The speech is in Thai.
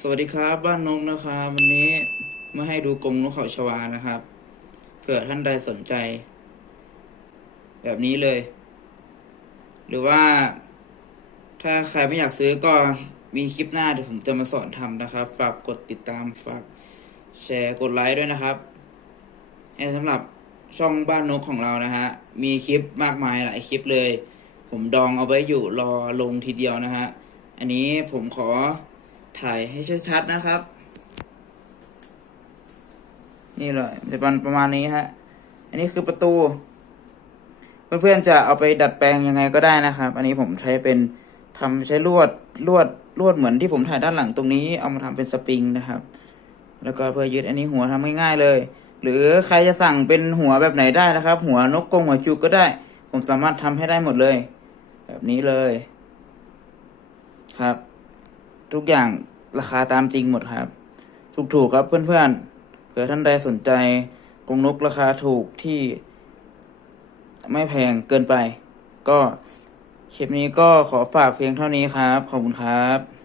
สวัสดีครับ บ้านนกนะครับวันนี้มาให้ดูกรงนกเขาชวานะครับ เผื่อท่านใดสนใจ แบบนี้เลย หรือว่า ถ้าใครไม่อยากซื้อก็มีคลิปหน้าเดี๋ยวผมจะมาสอนทำนะครับ ฝากกดติดตามฝากแชร์กดไลค์ด้วยนะครับให้สำหรับช่องบ้านนกของเรานะฮะ มีคลิปมากมายหลายคลิปเลย ผมดองเอาไว้อยู่รอลงทีเดียวนะฮะ อันนี้ผมขอ ถ่ายให้ชัดๆนะครับ นี่เลยจะเป็นประมาณนี้ฮะ อันนี้คือประตู เพื่อนๆจะเอาไปดัดแปลงยังไงก็ได้นะครับ อันนี้ผมใช้เป็นทำใช้ลวดลวดลวดเหมือนที่ผมถ่ายด้านหลังตรงนี้ เอามาทำเป็นสปริงนะครับ แล้วก็เพื่อยึดอันนี้หัวทำง่ายๆเลย หรือใครจะสั่งเป็นหัวแบบไหนได้นะครับ หัวนกกงหัวจุกก็ได้ ผมสามารถทำให้ได้หมดเลย แบบนี้เลย ครับ ทุกอย่าง ราคาตามจริงหมดครับ ถูกๆครับเพื่อนๆเผื่อท่านใดสนใจกรงนกราคาถูกที่ ไม่แพงเกินไป ก็คลิปนี้ก็ขอฝากเพียงเท่านี้ครับ ขอบคุณครับ